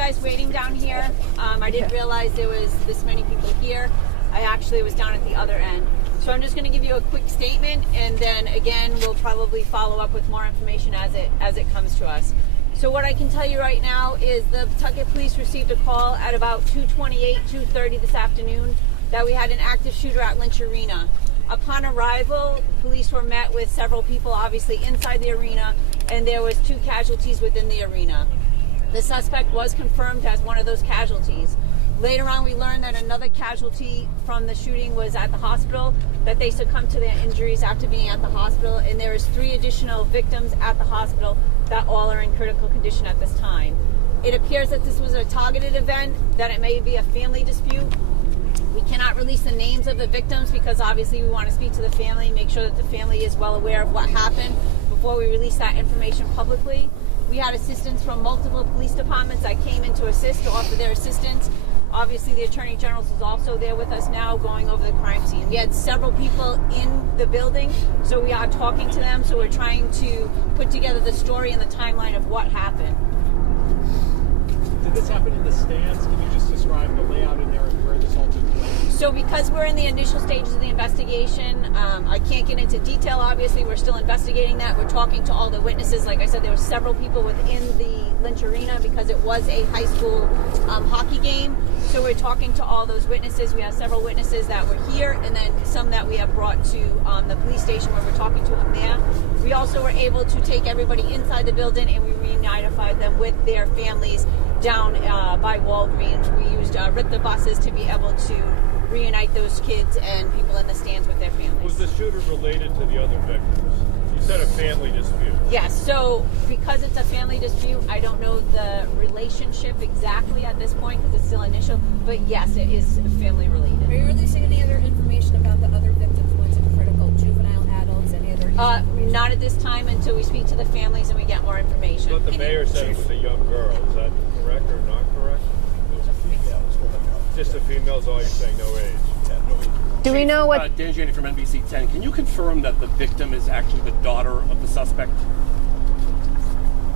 guys waiting down here. I didn't realize there was this many people here. I actually was down at the other end. So I'm just going to give you a quick statement, and then again we'll probably follow up with more information as it comes to us. So what I can tell you right now is the Pawtucket police received a call at about 2:28, 2:30 this afternoon that we had an active shooter at Lynch Arena. Upon arrival, police were met with several people obviously inside the arena, and there was 2 casualties within the arena. The suspect was confirmed as one of those casualties. Later on, we learned that another casualty from the shooting was at the hospital, that they succumbed to their injuries after being at the hospital, and there is 3 additional victims at the hospital that all are in critical condition at this time. It appears that this was a targeted event, that it may be a family dispute. We cannot release the names of the victims because obviously we want to speak to the family, make sure that the family is well aware of what happened before we release that information publicly. We had assistance from multiple police departments that came in to assist, to offer their assistance. Obviously, the Attorney General is also there with us now going over the crime scene. We had several people in the building, so we are talking to them. So we're trying to put together the story and the timeline of what happened. Did this happen in the stands? Can you just describe the layout in there and where this all took place? So because we're in the initial stages of the investigation, I can't get into detail, obviously. We're still investigating that. We're talking to all the witnesses. Like I said, there were several people within the Lynch Arena because it was a high school hockey game. So we're talking to all those witnesses. We have several witnesses that were here, and then some that we have brought to the police station where we're talking to them there. We also were able to take everybody inside the building, and we reunified them with their families down by Walgreens. We used Ritter buses to be able to reunite those kids and people in the stands with their families. Was the shooter related to the other victims? You said a family dispute. Yes, so because it's a family dispute, I don't know the relationship exactly at this point because it's still initial, but yes, it is family related. Are you releasing any other information about the other victims, ones in critical, juvenile, adults, any other information? Not at this time until we speak to the families and we get more information. But the mayor said it was a young girl. Is that correct or not correct? It was a female. Just a female is all you're saying, no age. Yeah, no age. Do we know what... Dan Janney from NBC 10. Can you confirm that the victim is actually the daughter of the suspect?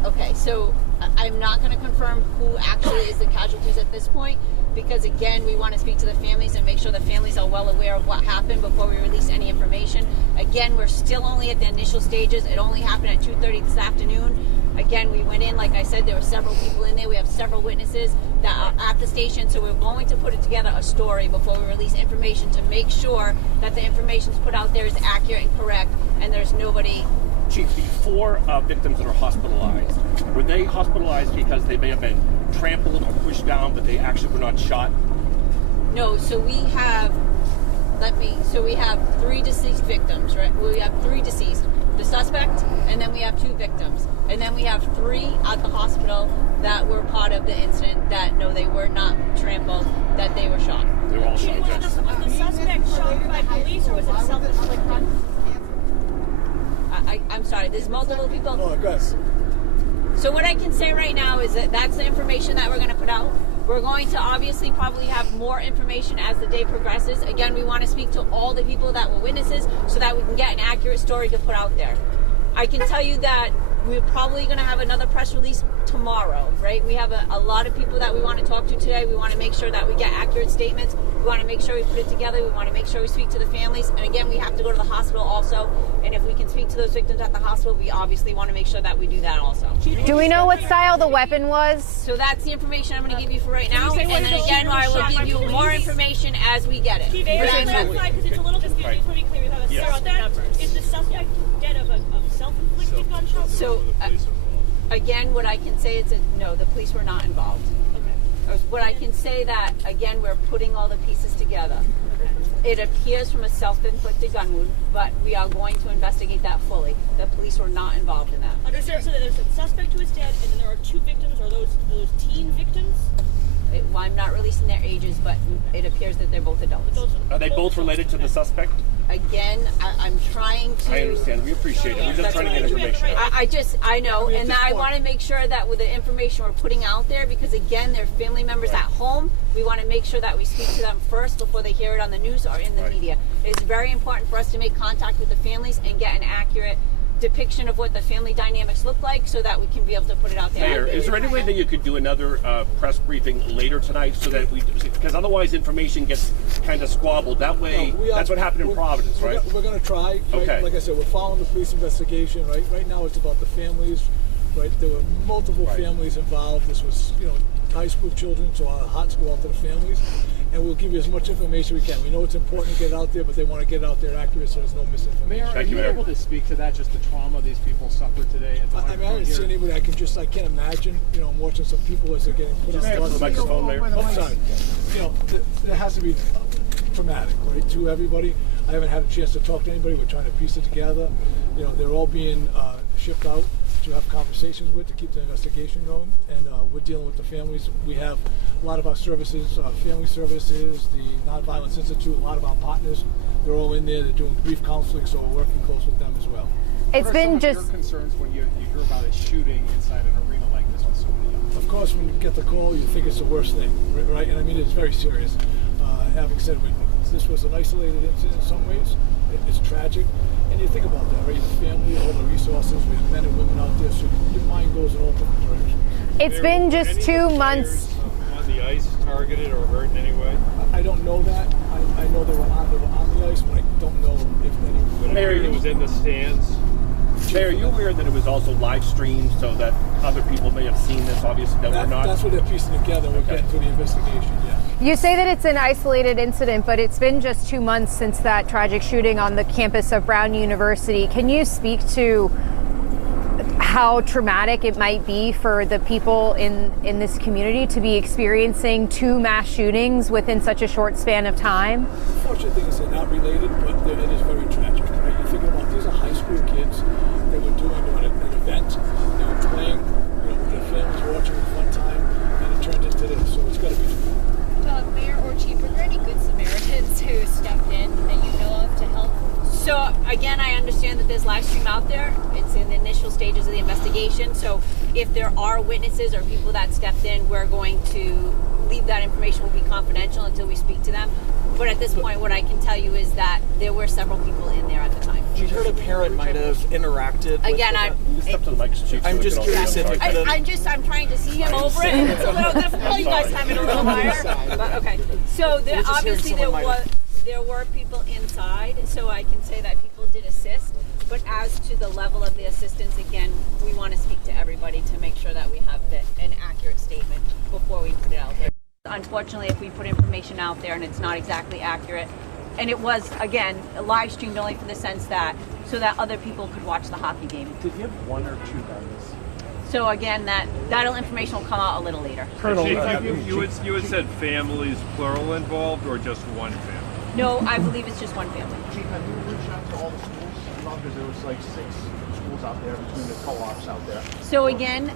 Okay, so I'm not going to confirm who actually is the casualties at this point because, again, we want to speak to the families and make sure the families are well aware of what happened before we release any information. Again, we're still only at the initial stages. It only happened at 2:30 this afternoon. Again, we went in, like I said, there were several people in there. We have several witnesses that are at the station, so we're going to put together a story before we release information to make sure that the information put out there is accurate and correct, and there's nobody... Chief, the 4 victims that are hospitalized, were they hospitalized because they may have been trampled or pushed down, but they actually were not shot? No, so we have... we have 3 deceased victims, right? We have 3 deceased. The suspect, and then we have 2 victims. And then we have 3 at the hospital that were part of the incident that, no, they were not trampled, that they were shot. They were all shot, Was the suspect shot by police, or was it self-inflicted? I'm sorry, there's multiple people. Oh, good. So what I can say right now is that that's the information that we're going to put out. We're going to obviously probably have more information as the day progresses. Again, we want to speak to all the people that were witnesses so that we can get an accurate story to put out there. I can tell you that we're probably going to have another press release tomorrow, right? We have a lot of people that we want to talk to today. We want to make sure that we get accurate statements. We want to make sure we put it together. We want to make sure we speak to the families. And again, we have to go to the hospital also. And if we can speak to those victims at the hospital, we obviously want to make sure that we do that also. Do we know what style the weapon was? So that's the information I'm going to give you for right now. And then again, I will give you more information as we get it. Chief, because it's a little confusing. Let me be clear. We have a suspect. Is the suspect dead of a self-inflicted gunshot? So, again, what I can say is that, no, the police were not involved. Okay. What I can say that, again, we're putting all the pieces together. Okay. It appears from a self-inflicted gun wound, but we are going to investigate that fully. The police were not involved in that. Understood. So there's a suspect who is dead, and then there are 2 victims. Are those teen victims? Well, I'm not releasing their ages, but it appears that they're both adults. Are they both related to the suspect? Again, I'm trying to... I understand. We appreciate it. We're just trying to get information. I know, and I want to make sure that with the information we're putting out there, because again, they're family members at home, we want to make sure that we speak to them first before they hear it on the news or in the media. It's very important for us to make contact with the families and get an accurate depiction of what the family dynamics look like so that we can be able to put it out there. Mayor, is there any way that you could do another press briefing later tonight so that because otherwise information gets kind of squabbled. That way, that's what happened in Providence, right? We're going to try. Right? Okay. Like I said, we're following the police investigation. Right now, it's about the families. Right, there were multiple families involved. This was, high school children, so our hearts go out to the families. And we'll give you as much information we can. We know it's important to get it out there, but they want to get it out there accurate so there's no misinformation. Mayor, are you able to speak to that, just the trauma these people suffered today at the I haven't seen anybody. I can't imagine, I'm watching some people as they're getting put on the microphone, Mayor. Oh, sorry. It has to be traumatic, right, to everybody. I haven't had a chance to talk to anybody. We're trying to piece it together. They're all being shipped out to have conversations with to keep the investigation going, and we're dealing with the families. We have a lot of our services, family services, the Nonviolence Institute, a lot of our partners. They're all in there. They're doing grief counseling, so we're working close with them as well. It's been your concerns when you hear about a shooting inside an arena like this with so many young people? Of course, when you get the call, you think it's the worst thing, right? And I mean, it's very serious. Having said this was an isolated incident in some ways. It's tragic. And you think about that, right? The family, all the resources, we have men and women out there, so your mind goes in all different directions. It's been just 2 months. On the ice, targeted or hurt in any way? I don't know that. I know they were on the ice, but I don't know if any. Mayor, was in the stands. Mayor, are you aware that it was also live streamed so that other people may have seen this? Obviously, that we're not. That's what they're piecing together. We're getting through the investigation. Yeah. You say that it's an isolated incident, but it's been just 2 months since that tragic shooting on the campus of Brown University. Can you speak to how traumatic it might be for the people in this community to be experiencing 2 mass shootings within such a short span of time? The fortunate thing is they're not related, but it is very tragic. Right? You're thinking about these are high school kids. They were doing an event. They were playing, with their families watching a fun time, and it turned into this. So it's got to be. Mayor or Chief, are there any good Samaritans who stepped in that you know of to help? So again, I understand that there's live stream out there. It's in the initial stages of the investigation. So if there are witnesses or people that stepped in, we're going to leave that information will be confidential until we speak to them. But at this point, what I can tell you is that there were several people in there at the time. You heard a parent might have interacted. Again, I'm just curious if you could have. I'm trying to see him over it. It's a little difficult. You guys have it a little higher. But okay. So obviously there were people inside, so I can say that people did assist. But as to the level of the assistance, again, we want to speak to everybody to make sure that we have an accurate statement before we put it out there. Unfortunately, if we put information out there and it's not exactly accurate, and it was, again, live streamed only for the sense that, so that other people could watch the hockey game. Did you have 1 or 2 guns? So again, that information will come out a little later. Colonel, you had said families plural involved or just one family? No, I believe it's just one family. Chief, have you reached out to all the schools? Because there was like 6 schools out there between the co-ops out there. So again,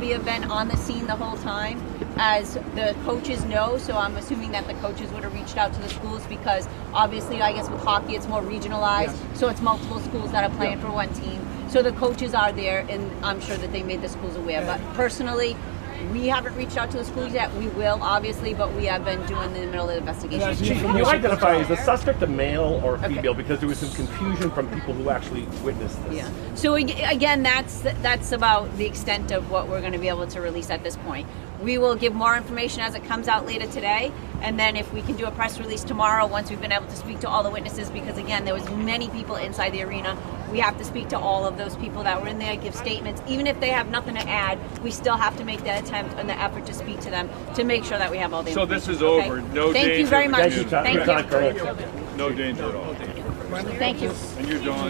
we have been on the scene the whole time, as the coaches know. So I'm assuming that the coaches would have reached out to the schools because obviously, I guess with hockey, it's more regionalized. Yes. So it's multiple schools that are playing for one team. So the coaches are there, and I'm sure that they made the schools aware. But personally, we haven't reached out to the schools yet. We will, obviously, but we have been doing the middle of the investigation. Chief, can you identify is the suspect a male or a female? Because there was some confusion from people who actually witnessed this. Yeah. So again, that's about the extent of what we're going to be able to release at this point. We will give more information as it comes out later today, and then if we can do a press release tomorrow once we've been able to speak to all the witnesses, because again, there was many people inside the arena. We have to speak to all of those people that were in there, give statements. Even if they have nothing to add, we still have to make that attempt and the effort to speak to them to make sure that we have all the information. So this is over. No danger. Thank you very much. Thank you. No danger at all. Thank you. And you're done.